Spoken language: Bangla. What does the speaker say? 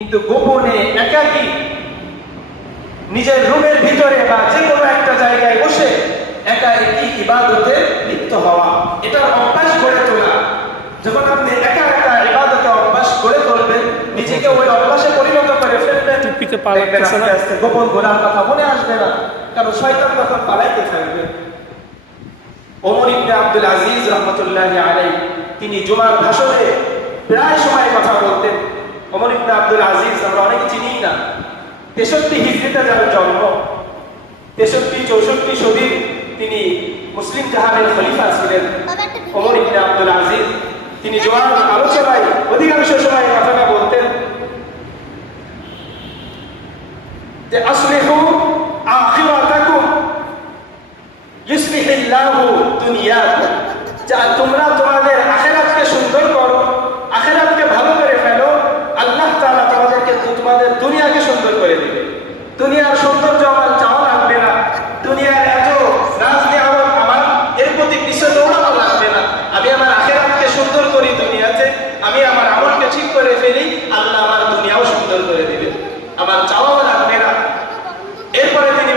কিন্তু গোপনে একাকী নিজের রুমের ভিতরে বা যে কোনো একটা জায়গায় বসে একা একই ইবাদতে লিপ্ত হওয়া, এটার অভ্যাস গড়ে তোলা। যখন আপনি একা একা ইবাদতে অভ্যাস গড়ে তুলবেন, নিজেকে ওই অভ্যাসে পরিণত করে ফেলবেন, দেখবেন আস্তে আস্তে গোপন গোনার কথা মনে আসবে না, কারণ শয়তান তখন পালাইতে থাকবে। ওমর ইবনে আব্দুল আজিজ রাহমাতুল্লাহি আলাইহি তিনি জুমার ভাষণে প্রায় সময় কথা বলতেন। ওমর ইবনে আব্দুল আজিজ আমরা অনেকে চিনি না। 63 হিজরিতে যার জন্ম, 63-64 সদীর তিনি মুসলিম জাহানের খলিফা ছিলেন ওমর ইবনে আব্দুল আজিজ। তিনি জুমার আলোচনায় অধিকাংশ সময় কথাটা বলতেন যে আসলিহু আখিরাতাকুম ইউসলিহিল্লাহু দুনিয়াকুম, যা তোমরা তোমাদের আখিরাতকে সুন্দর করো, আখিরাতকে ভালো করে ফেলো, আল্লাহ তাআলা তোমাদেরকে তোমাদের দুনিয়াকে সুন্দর করে দিবে।